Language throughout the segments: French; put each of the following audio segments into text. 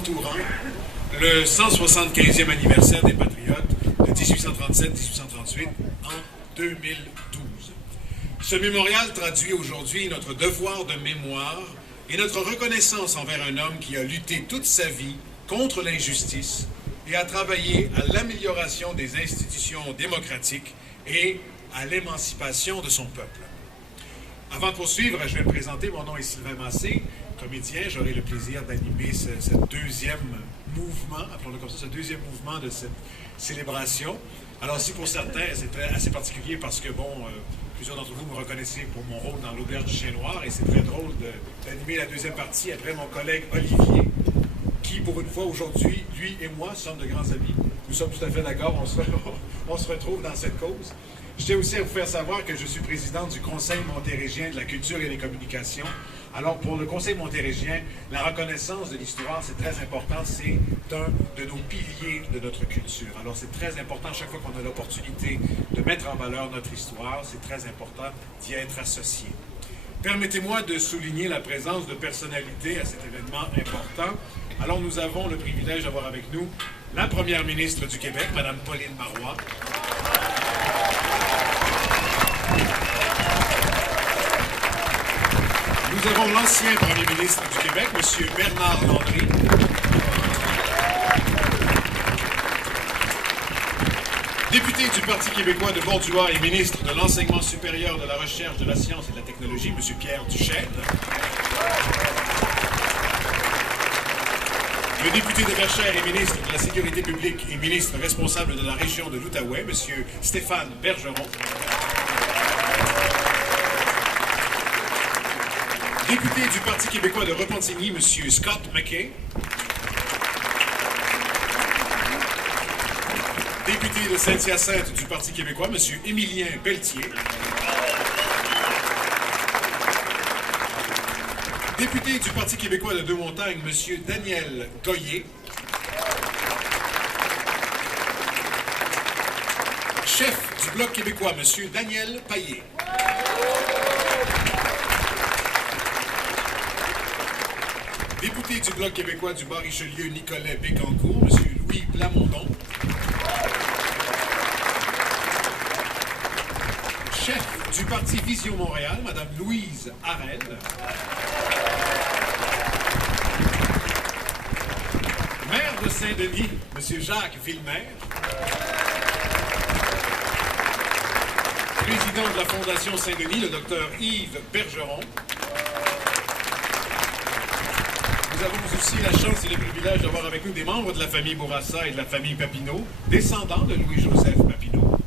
entourant le 175e anniversaire des Patriotes de 1837-1838 en 2012. Ce mémorial traduit aujourd'hui notre devoir de mémoire et notre reconnaissance envers un homme qui a lutté toute sa vie contre l'injustice et a travaillé à l'amélioration des institutions démocratiques et à l'émancipation de son peuple. Avant de poursuivre, je vais me présenter. Mon nom est Sylvain Massé, comédien. J'aurai le plaisir d'animer ce deuxième mouvement, appelons-le comme ça, ce deuxième mouvement de cette célébration. Alors, si pour certains, c'est assez particulier parce que, plusieurs d'entre vous me reconnaissez pour mon rôle dans l'Auberge du Chien Noir, et c'est très drôle d'animer la deuxième partie après mon collègue Olivier, qui, pour une fois, aujourd'hui, lui et moi, sommes de grands amis. Nous sommes tout à fait d'accord, on se retrouve dans cette cause. Je tiens aussi à vous faire savoir que je suis président du Conseil montérégien de la culture et des communications. Alors, pour le Conseil montérégien, la reconnaissance de l'histoire, c'est très important. C'est un de nos piliers de notre culture. Alors, c'est très important, chaque fois qu'on a l'opportunité de mettre en valeur notre histoire, c'est très important d'y être associé. Permettez-moi de souligner la présence de personnalités à cet événement important. Alors, nous avons le privilège d'avoir avec nous la première ministre du Québec, Mme Pauline Marois. Nous avons l'ancien premier ministre du Québec, M. Bernard Landry. Député du Parti québécois de Bordua et ministre de l'Enseignement supérieur, de la Recherche, de la Science et de la Technologie, M. Pierre Duchesne. Le député de Verchères et ministre de la Sécurité publique et ministre responsable de la région de l'Outaouais, M. Stéphane Bergeron. Député du Parti québécois de Repentigny, M. Scott McKay. Député de Saint-Hyacinthe du Parti québécois, M. Émilien Pelletier. Député du Parti québécois de Deux-Montagnes, M. Daniel Goyer. Chef du Bloc québécois, M. Daniel Payet. Député du Bloc québécois du Bas-Richelieu, Nicolet Bécancourt, M. Louis Plamondon. Chef du Parti Vision Montréal, Mme Louise Harel. Maire de Saint-Denis, M. Jacques Villemer. Président de la Fondation Saint-Denis, le Dr Yves Bergeron. Nous avons aussi la chance et le privilège d'avoir avec nous des membres de la famille Bourassa et de la famille Papineau, descendants de Louis-Joseph Papineau.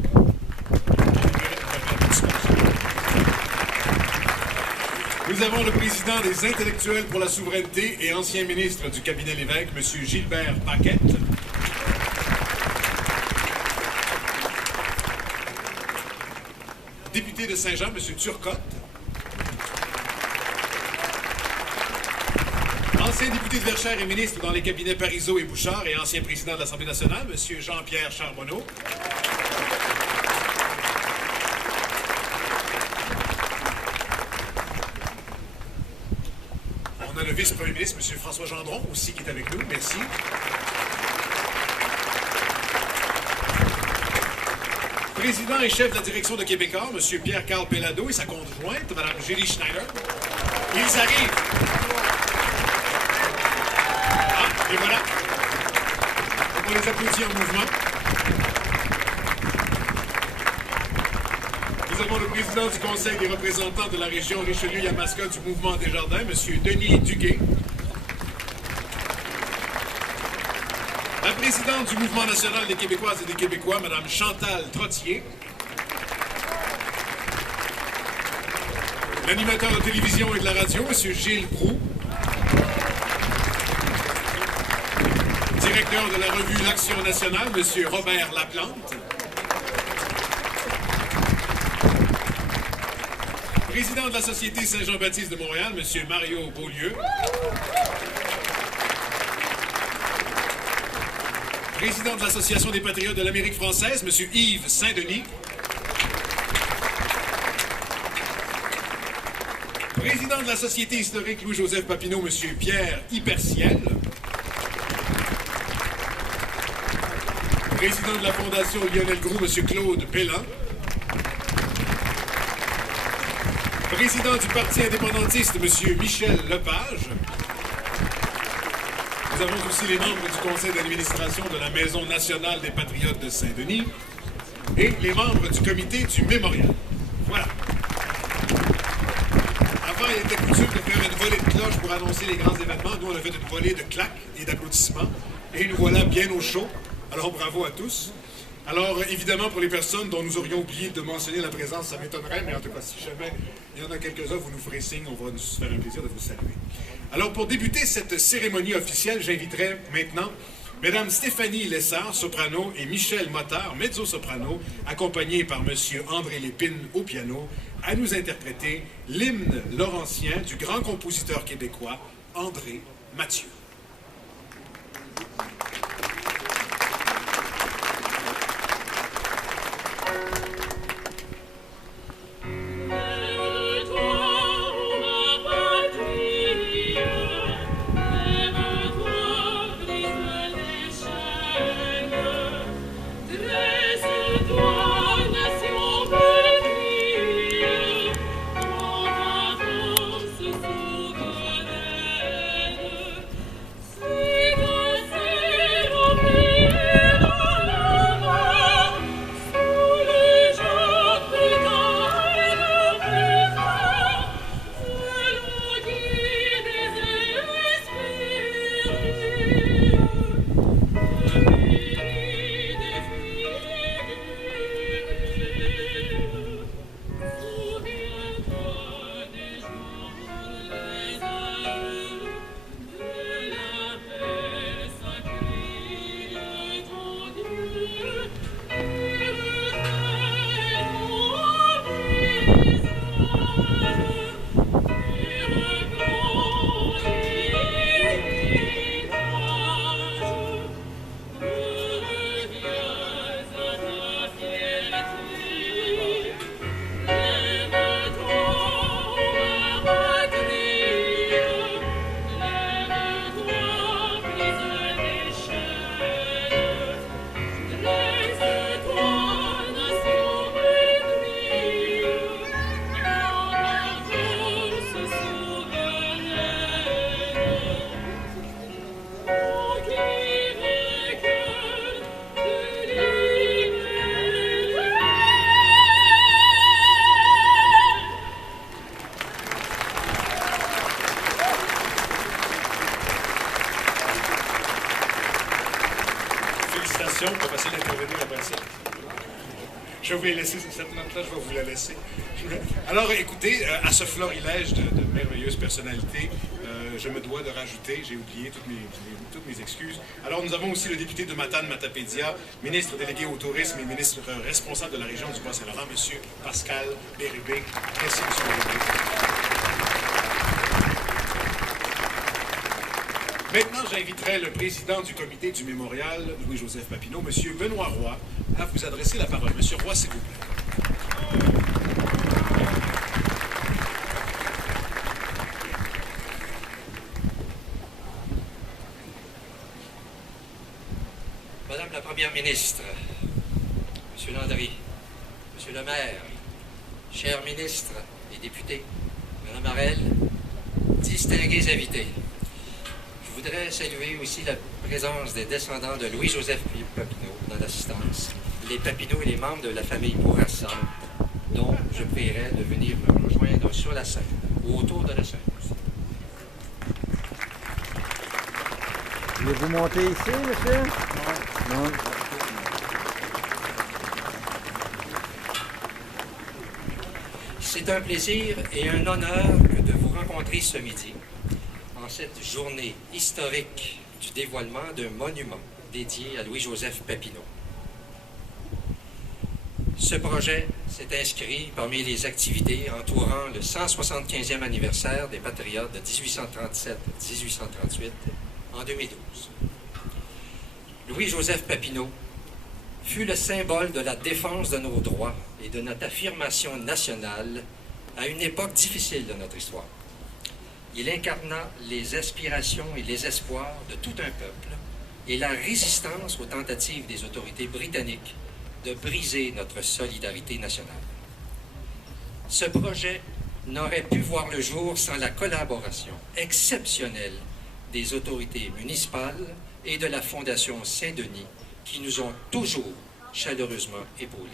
Nous avons le président des Intellectuels pour la souveraineté et ancien ministre du cabinet Lévesque, M. Gilbert Paquette. Député de Saint-Jean, M. Turcotte. Ancien député de Verchères et ministre dans les cabinets Parizeau et Bouchard et ancien président de l'Assemblée nationale, M. Jean-Pierre Charbonneau. On a le vice-premier ministre, M. François Gendron, aussi, qui est avec nous. Merci. Président et chef de la direction de Québécois, M. Pierre-Carl Pellado et sa conjointe, Mme Julie Schneider. Ils arrivent. Et voilà. On les applaudit en mouvement. Nous avons le président du Conseil des représentants de la région Richelieu-Yamaska du mouvement Desjardins, M. Denis Duguay. La présidente du mouvement national des Québécoises et des Québécois, Mme Chantal Trottier. L'animateur de télévision et de la radio, M. Gilles Proulx. Directeur de la revue L'Action nationale, M. Robert Laplante. Président de la Société Saint-Jean-Baptiste de Montréal, M. Mario Beaulieu. Président de l'Association des Patriotes de l'Amérique française, M. Yves Saint-Denis. Président de la Société historique Louis-Joseph Papineau, M. Pierre Hyperciel. Président de la Fondation Lionel Groulx, M. Claude Pellan. Président du Parti indépendantiste, M. Michel Lepage. Nous avons aussi les membres du conseil d'administration de la Maison nationale des patriotes de Saint-Denis et les membres du comité du mémorial. Voilà. Avant, il était coutume de faire une volée de cloches pour annoncer les grands événements. Nous, on a fait une volée de claques et d'applaudissements. Et nous voilà bien au chaud. Alors, bravo à tous. Alors, évidemment, pour les personnes dont nous aurions oublié de mentionner la présence, ça m'étonnerait, mais en tout cas, si jamais il y en a quelques-uns, vous nous ferez signe, on va nous faire un plaisir de vous saluer. Alors, pour débuter cette cérémonie officielle, j'inviterai maintenant Mesdames Stéphanie Lessard, soprano, et Michel Motard, mezzo-soprano, accompagnés par M. André Lépine au piano, à nous interpréter l'hymne laurentien du grand compositeur québécois André Mathieu. Pas facile d'intervenir après ça. Je vais laisser cette note-là, je vais vous la laisser. Alors, écoutez, à ce florilège de merveilleuses personnalités, je me dois de rajouter, j'ai oublié toutes mes excuses. Alors, nous avons aussi le député de Matane-Matapédia, ministre délégué au tourisme et ministre responsable de la région du Bas-Saint-Laurent, M. Pascal Bérubé. Merci, M. Bérubé. Maintenant, j'inviterai le président du comité du mémorial, Louis-Joseph Papineau, M. Benoît Roy, à vous adresser la parole. M. Roy, s'il vous plaît. Madame la Première ministre, M. Landry, M. le maire, chers ministres et députés, Mme Harel, distingués invités, je voudrais saluer aussi la présence des descendants de Louis-Joseph Papineau dans l'assistance, les Papineau et les membres de la famille Bourassa, dont je prierai de venir me rejoindre sur la scène, ou autour de la scène aussi. Voulez-vous monter ici, monsieur? Non. C'est un plaisir et un honneur de vous rencontrer ce midi, en cette journée historique du dévoilement d'un monument dédié à Louis-Joseph Papineau. Ce projet s'est inscrit parmi les activités entourant le 175e anniversaire des Patriotes de 1837-1838 en 2012. Louis-Joseph Papineau fut le symbole de la défense de nos droits et de notre affirmation nationale à une époque difficile de notre histoire. Il incarna les aspirations et les espoirs de tout un peuple et la résistance aux tentatives des autorités britanniques de briser notre solidarité nationale. Ce projet n'aurait pu voir le jour sans la collaboration exceptionnelle des autorités municipales et de la Fondation Saint-Denis qui nous ont toujours chaleureusement épaulés.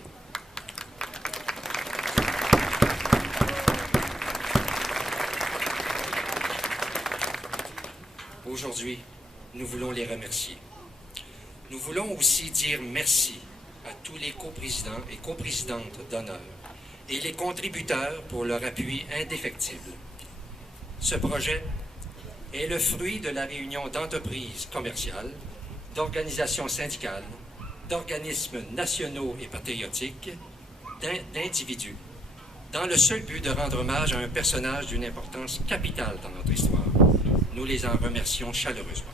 Aujourd'hui, nous voulons les remercier. Nous voulons aussi dire merci à tous les coprésidents et coprésidentes d'honneur et les contributeurs pour leur appui indéfectible. Ce projet est le fruit de la réunion d'entreprises commerciales, d'organisations syndicales, d'organismes nationaux et patriotiques, d'individus, dans le seul but de rendre hommage à un personnage d'une importance capitale dans notre histoire. Nous les en remercions chaleureusement.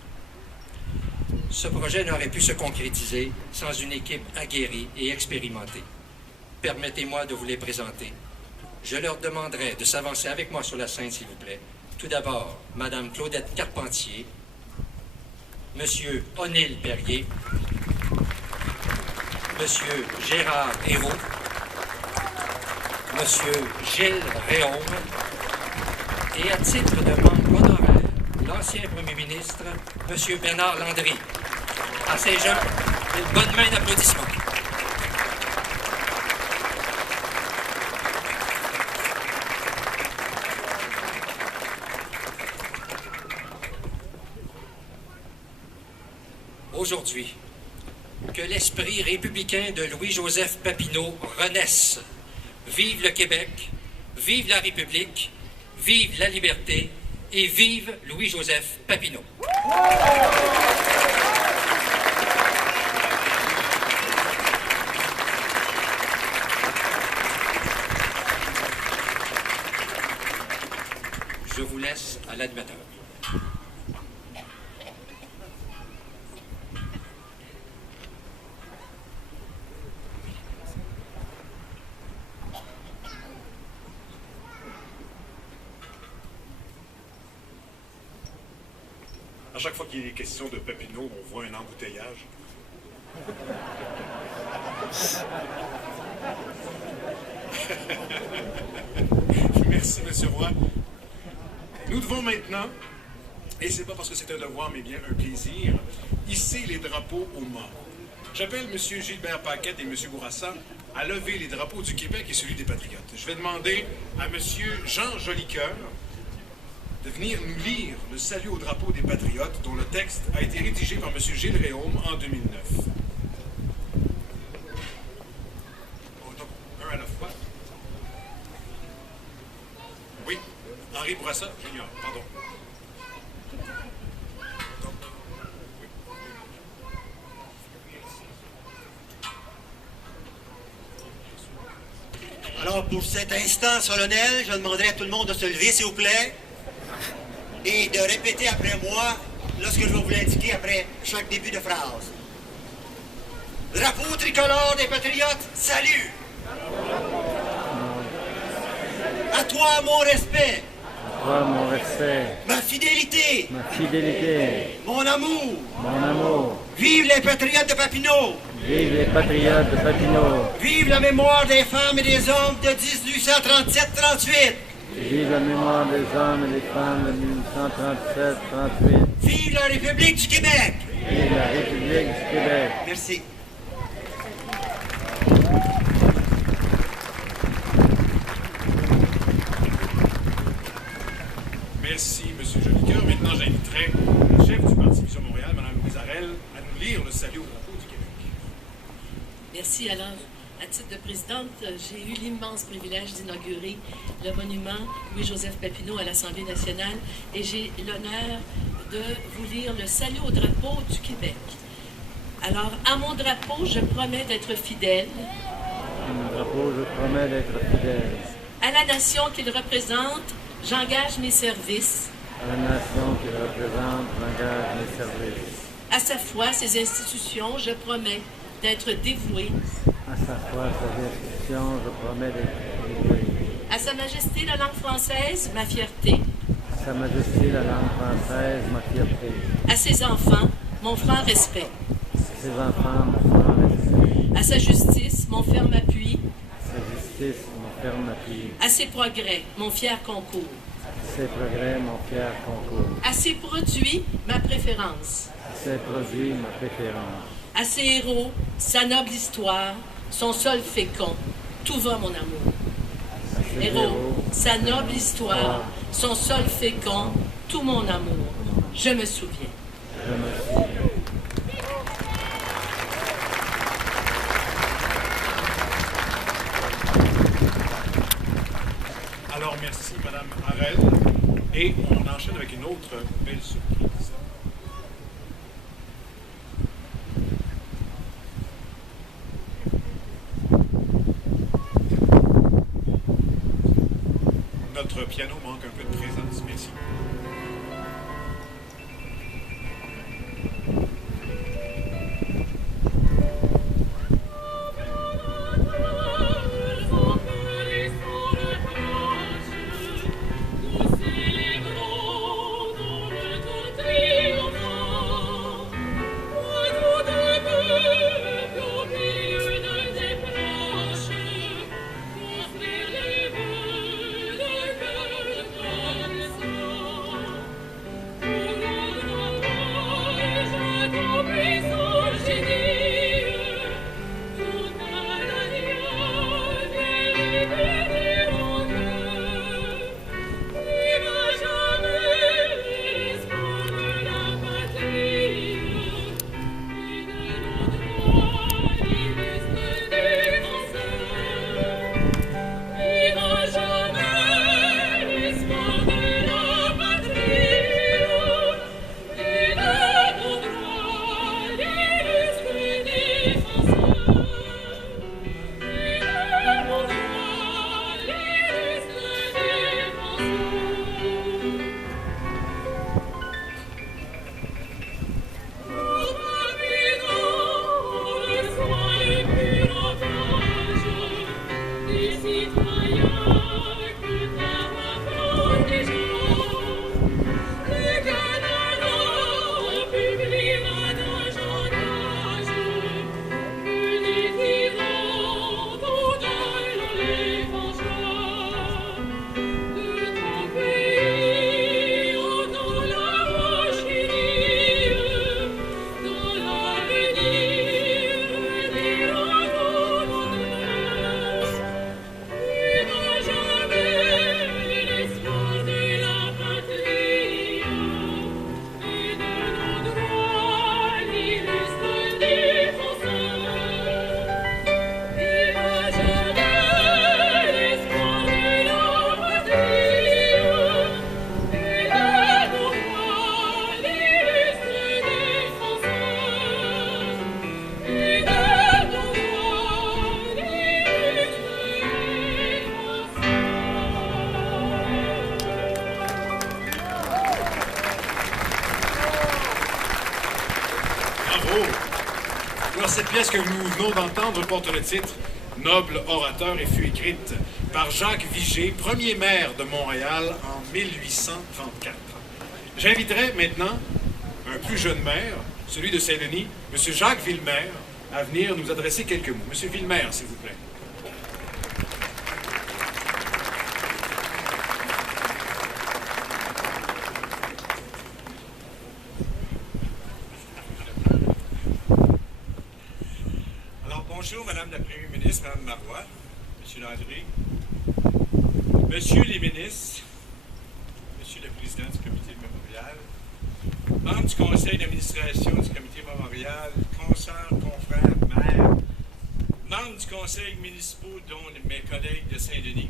Ce projet n'aurait pu se concrétiser sans une équipe aguerrie et expérimentée. Permettez-moi de vous les présenter. Je leur demanderai de s'avancer avec moi sur la scène, s'il vous plaît. Tout d'abord, Madame Claudette Carpentier, Monsieur O'Neill Perrier, Monsieur Gérard Hérault, Monsieur Gilles Réaume, et à titre de membre honoraire, l'ancien Premier ministre, Monsieur Bernard Landry. À ces gens, une bonne main d'applaudissements. Aujourd'hui, que l'esprit républicain de Louis-Joseph Papineau renaisse. Vive le Québec, vive la République, vive la liberté et vive Louis-Joseph Papineau. Je vous laisse à l'animateur. À chaque fois qu'il est question de Papineau, on voit un embouteillage. Merci, M. Roy. Nous devons maintenant, et c'est pas parce que c'est un devoir, mais bien un plaisir, hisser les drapeaux au mât. J'appelle M. Gilbert Paquette et M. Bourassa à lever les drapeaux du Québec et celui des Patriotes. Je vais demander à M. Jean Jolicoeur de venir nous lire le salut au drapeau des Patriotes, dont le texte a été rédigé par M. Gilles Réaume en 2009. Oh, donc, un à la fois. Oui, Henri Bourassa, junior, pardon. Donc, oui. Alors, pour cet instant solennel, je demanderai à tout le monde de se lever, s'il vous plaît, et de répéter après moi, lorsque je vais vous l'indiquer après chaque début de phrase. Drapeau tricolore des Patriotes, salut! À toi, mon respect! À toi, mon respect, Ma fidélité! ma fidélité, Mon amour! mon amour. Vive les Patriotes de Papineau! Vive les Patriotes de Papineau. Vive la mémoire des femmes et des hommes de 1837-38! Vive la mémoire des hommes et des femmes de 1937-38. Vive la République du Québec! Vive la République du Québec. Merci. Merci, M. Jolicoeur. Maintenant, j'inviterai la chef du Parti Vision Montréal, Mme Louise Arel, à nous lire le salut au drapeau du Québec. Merci. Alors, à titre de présidente, j'ai eu l'immense privilège d'inaugurer le monument Louis-Joseph Papineau à l'Assemblée nationale et j'ai l'honneur de vous lire le salut au drapeau du Québec. Alors, à mon drapeau, je promets d'être fidèle. Mon drapeau, je promets d'être fidèle. À la nation qu'il représente, j'engage mes services. À la nation qu'il représente, j'engage mes services. À sa foi, ses institutions, je promets d'être dévoué. À sa foi, sa institution, je promets d'être dévoué. À Sa Majesté la langue française, ma fierté. À Sa Majesté la langue française, ma fierté. À ses enfants, mon franc respect. À ses enfants, mon franc respect. À sa justice, mon ferme appui. À sa justice, mon ferme appui. À ses progrès, mon fier concours. À ses progrès, mon fier concours. À ses produits, ma préférence. À ses produits, ma préférence. À ses héros, sa noble histoire, son sol fécond. Tout va, mon amour. À ses Héros, sa noble histoire, son sol fécond, tout mon amour. Je me souviens. je me souviens. Alors, merci, Madame Harel. Et on enchaîne avec une autre belle surprise. Notre piano manque un peu de présence. Merci. Alors, cette pièce que nous venons d'entendre porte le titre « Noble orateur » et fut écrite par Jacques Vigée, premier maire de Montréal en 1834. J'inviterai maintenant un plus jeune maire, celui de Saint-Denis, M. Jacques Villemer, à venir nous adresser quelques mots. M. Villemer, s'il vous plaît. Bonjour, Madame la Première ministre, Madame Marois, Monsieur Landry, Monsieur les ministres, Monsieur le Président du Comité mémorial, membres du Conseil d'administration du Comité mémorial, consoeurs, confrères, maires, membres du Conseil municipal, dont mes collègues de Saint-Denis,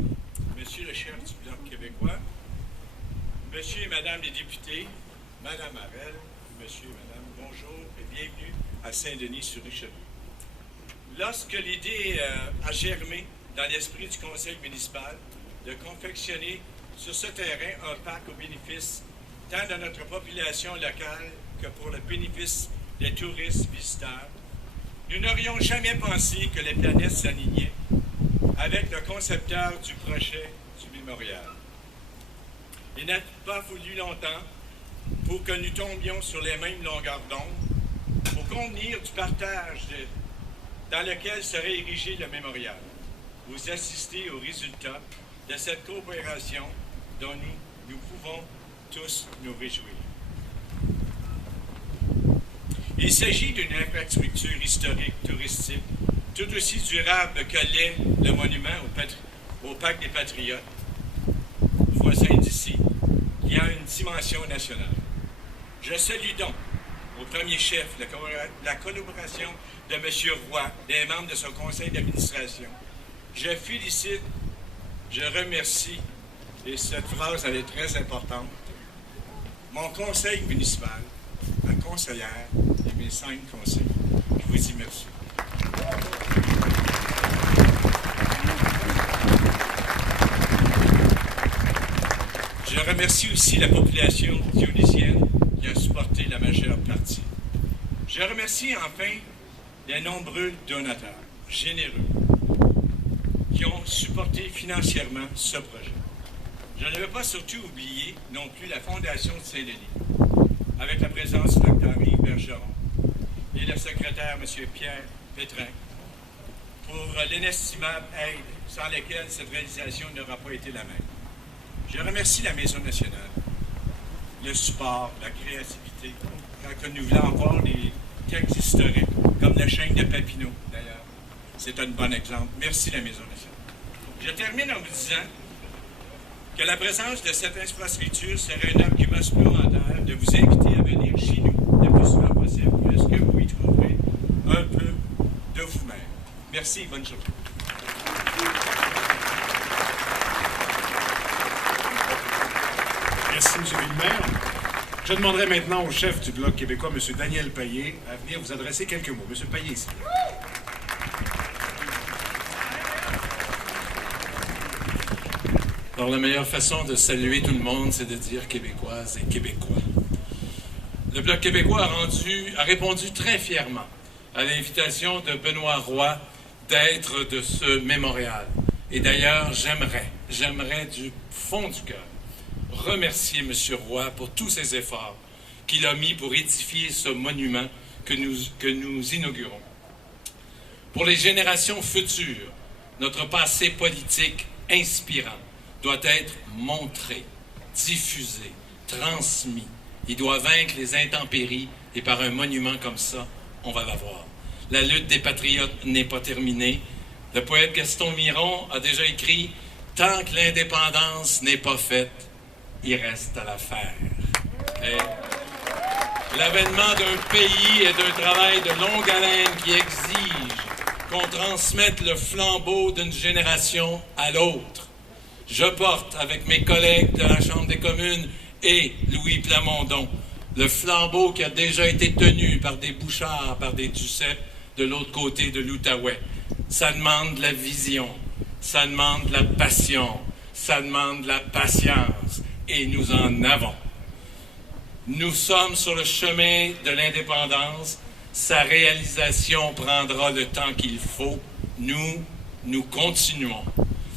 Monsieur le chef du Bloc québécois, Monsieur et Madame les députés, Madame Harel, Monsieur et Madame, bonjour et bienvenue à Saint-Denis-sur-Richelieu. Lorsque l'idée a germé dans l'esprit du conseil municipal de confectionner sur ce terrain un parc au bénéfice tant de notre population locale que pour le bénéfice des touristes visiteurs, nous n'aurions jamais pensé que les planètes s'alignaient avec le concepteur du projet du mémorial. Il n'a pas fallu longtemps pour que nous tombions sur les mêmes longueurs d'onde convenir du partage dans lequel serait érigé le mémorial. Vous assistez aux résultats de cette coopération dont nous pouvons tous nous réjouir. Il s'agit d'une infrastructure historique, touristique, tout aussi durable que l'est le monument au Parc des Patriotes, voisin d'ici, qui a une dimension nationale. Je salue donc, au premier chef, la collaboration de M. Roy, des membres de son conseil d'administration. Je félicite, je remercie, et cette phrase, elle est très importante, mon conseil municipal, ma conseillère et mes 5 conseillers. Je vous dis merci. Je remercie aussi la population dionysienne qui a supporté la majeure partie. Je remercie enfin les nombreux donateurs généreux qui ont supporté financièrement ce projet. Je ne veux pas surtout oublier non plus la Fondation de Saint-Denis, avec la présence du Dr. Yves Bergeron et le secrétaire M. Pierre Pétrin, pour l'inestimable aide sans laquelle cette réalisation n'aura pas été la même. Je remercie la Maison nationale, le support, la créativité, quand nous voulons encore des textes historiques, comme la chaîne de Papineau, d'ailleurs. C'est un bon exemple. Merci la Maison nationale. Je termine en vous disant que la présence de cette infrastructure serait un argument supplémentaire de vous inviter à venir chez nous le plus souvent possible, puisque vous y trouverez un peu de vous-même. Merci et bonne journée. Merci, M. Villemaire. Je demanderai maintenant au chef du Bloc québécois, M. Daniel Payé, à venir vous adresser quelques mots. M. Payé, ici. Alors, la meilleure façon de saluer tout le monde, c'est de dire Québécoises et Québécois. Le Bloc québécois a répondu très fièrement à l'invitation de Benoît Roy d'être de ce mémorial. Et d'ailleurs, j'aimerais du fond du cœur remercier M. Roy pour tous ses efforts qu'il a mis pour édifier ce monument que nous inaugurons. Pour les générations futures, notre passé politique inspirant doit être montré, diffusé, transmis. Il doit vaincre les intempéries et par un monument comme ça, on va l'avoir. La lutte des patriotes n'est pas terminée. Le poète Gaston Miron a déjà écrit « Tant que l'indépendance n'est pas faite, il reste à la faire. » L'avènement d'un pays et d'un travail de longue haleine qui exige qu'on transmette le flambeau d'une génération à l'autre. Je porte avec mes collègues de la Chambre des communes et Louis Plamondon le flambeau qui a déjà été tenu par des Bouchard, par des Duceppe de l'autre côté de l'Outaouais. Ça demande de la vision, ça demande de la passion, ça demande de la patience. Et nous en avons. Nous sommes sur le chemin de l'indépendance. Sa réalisation prendra le temps qu'il faut. Nous continuons.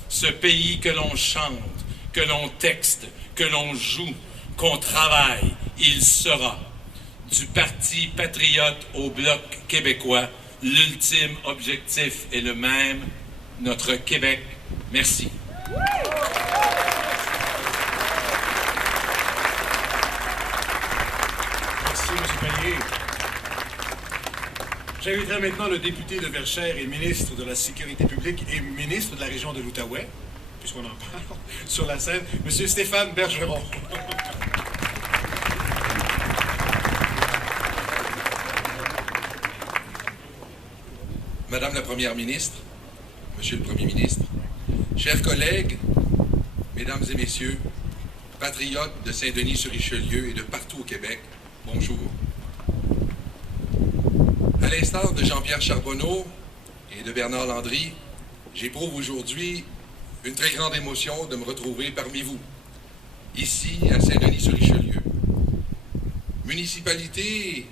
Ce pays que l'on chante, que l'on texte, que l'on joue, qu'on travaille, il sera. Du Parti patriote au Bloc québécois, l'ultime objectif est le même, notre Québec. Merci. J'inviterai maintenant le député de Verchères et ministre de la Sécurité publique et ministre de la région de l'Outaouais, puisqu'on en parle, sur la scène, M. Stéphane Bergeron. Madame la Première ministre, Monsieur le Premier ministre, chers collègues, Mesdames et Messieurs, patriotes de Saint-Denis-sur-Richelieu et de partout au Québec, bonjour. À l'instar de Jean-Pierre Charbonneau et de Bernard Landry, j'éprouve aujourd'hui une très grande émotion de me retrouver parmi vous, ici à Saint-Denis-sur-Richelieu. Municipalité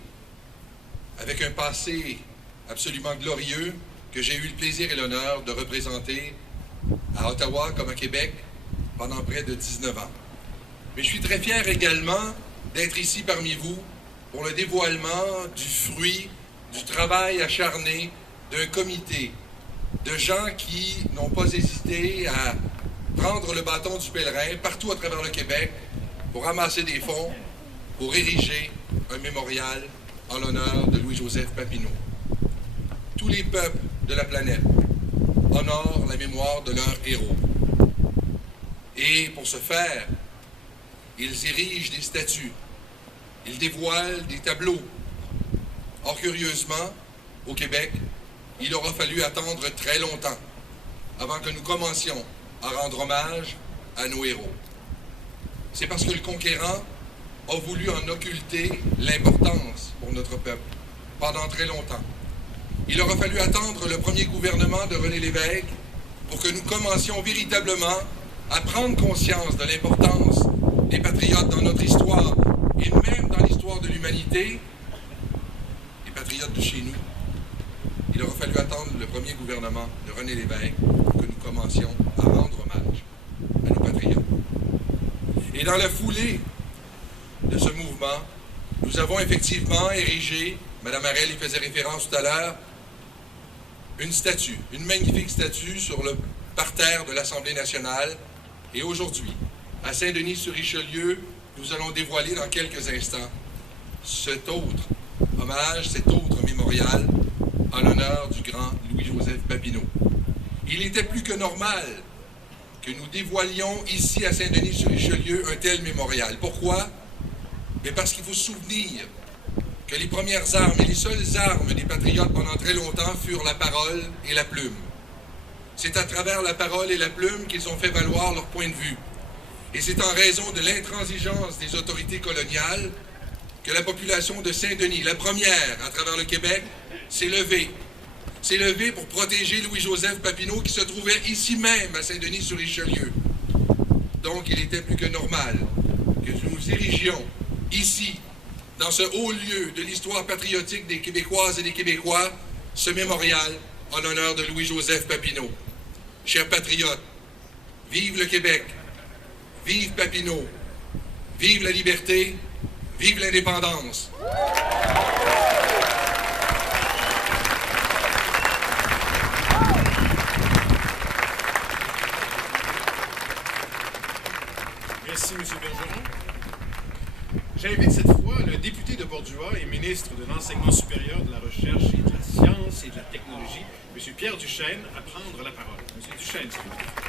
avec un passé absolument glorieux que j'ai eu le plaisir et l'honneur de représenter à Ottawa comme à Québec pendant près de 19 ans. Mais je suis très fier également d'être ici parmi vous pour le dévoilement du fruit du travail acharné d'un comité de gens qui n'ont pas hésité à prendre le bâton du pèlerin partout à travers le Québec pour ramasser des fonds, pour ériger un mémorial en l'honneur de Louis-Joseph Papineau. Tous les peuples de la planète honorent la mémoire de leurs héros. Et pour ce faire, ils érigent des statues, ils dévoilent des tableaux. Or, curieusement, au Québec, il aura fallu attendre très longtemps avant que nous commencions à rendre hommage à nos héros. C'est parce que le conquérant a voulu en occulter l'importance pour notre peuple pendant très longtemps. Il aura fallu attendre le premier gouvernement de René Lévesque pour que nous commencions véritablement à prendre conscience de l'importance des patriotes dans notre histoire et même dans l'histoire de l'humanité, les patriotes de chez nous. Il aura fallu attendre le premier gouvernement de René Lévesque pour que nous commencions à rendre hommage à nos patriotes. Et dans la foulée de ce mouvement, nous avons effectivement érigé, Mme Harel y faisait référence tout à l'heure, une statue, une magnifique statue sur le parterre de l'Assemblée nationale. Et aujourd'hui, à Saint-Denis-sur-Richelieu, nous allons dévoiler dans quelques instants cet autre hommage, cet autre mémorial en l'honneur du grand Louis-Joseph Papineau. Il était plus que normal que nous dévoilions ici à Saint-Denis-sur-Richelieu un tel mémorial. Pourquoi? Mais parce qu'il faut se souvenir que les premières armes et les seules armes des patriotes pendant très longtemps furent la parole et la plume. C'est à travers la parole et la plume qu'ils ont fait valoir leur point de vue. Et c'est en raison de l'intransigeance des autorités coloniales que la population de Saint-Denis, la première à travers le Québec, s'est levée. S'est levée pour protéger Louis-Joseph Papineau qui se trouvait ici même à Saint-Denis-sur-Richelieu. Donc il était plus que normal que nous érigions ici, dans ce haut lieu de l'histoire patriotique des Québécoises et des Québécois, ce mémorial en l'honneur de Louis-Joseph Papineau. Chers patriotes, vive le Québec, vive Papineau, vive la liberté, vive l'indépendance. Merci, M. Bergeron. J'invite cette fois le député de Bordua et ministre de l'Enseignement supérieur, de la Recherche et de la Science et de la Technologie, M. Pierre Duchesne, à prendre la parole. M. Duchesne, s'il vous plaît.